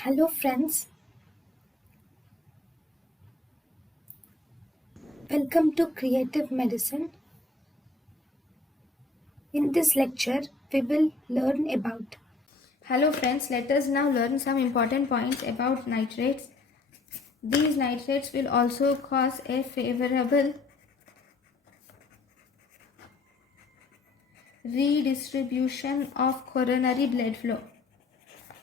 Hello friends, welcome to Creative Medicine. In this lecture, we will learn about. Hello friends, let us now learn some important points about nitrates. These nitrates will also cause a favorable redistribution of coronary blood flow.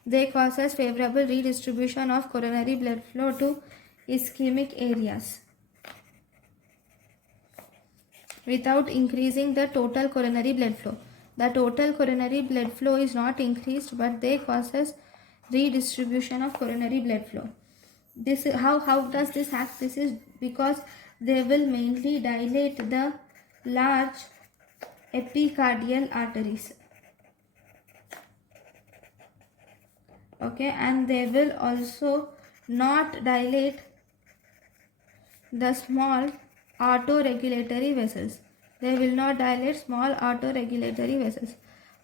They causes favorable redistribution of coronary blood flow to ischemic areas without increasing the total coronary blood flow. The total coronary blood flow is not increased, but they causes redistribution of coronary blood flow. This is how does this act? This is because they will mainly dilate the large epicardial arteries. Okay, and they will also not dilate the small autoregulatory vessels. They will not dilate small autoregulatory vessels.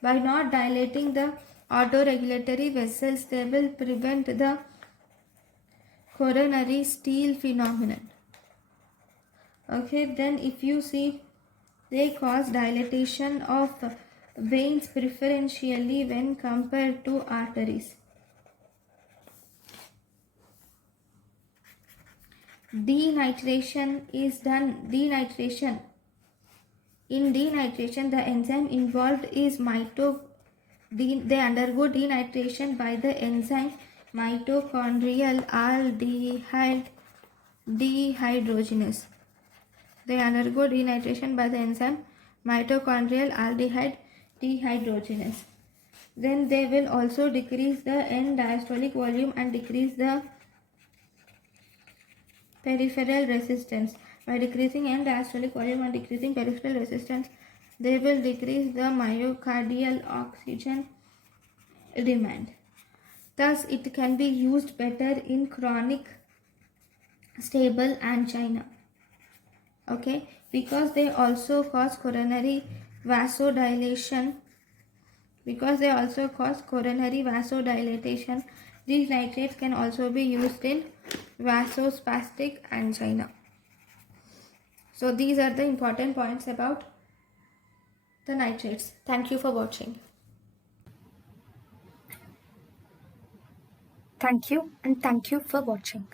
By not dilating the autoregulatory vessels, they will prevent the coronary steal phenomenon. Okay, then if you see, they cause dilatation of veins preferentially when compared to arteries. Denitration is done. In denitration, the enzyme involved is they undergo denitration by the enzyme mitochondrial aldehyde dehydrogenase. They undergo denitration by the enzyme mitochondrial aldehyde dehydrogenase. Then they will also decrease the end diastolic volume and decrease the peripheral resistance. By decreasing end diastolic volume and decreasing peripheral resistance, they will decrease the myocardial oxygen demand. Thus, it can be used better in chronic stable angina. Okay, because they also cause coronary vasodilation. These nitrates can also be used in vasospastic angina. So these are the important points about the nitrates. Thank you for watching. Thank you and thank you for watching.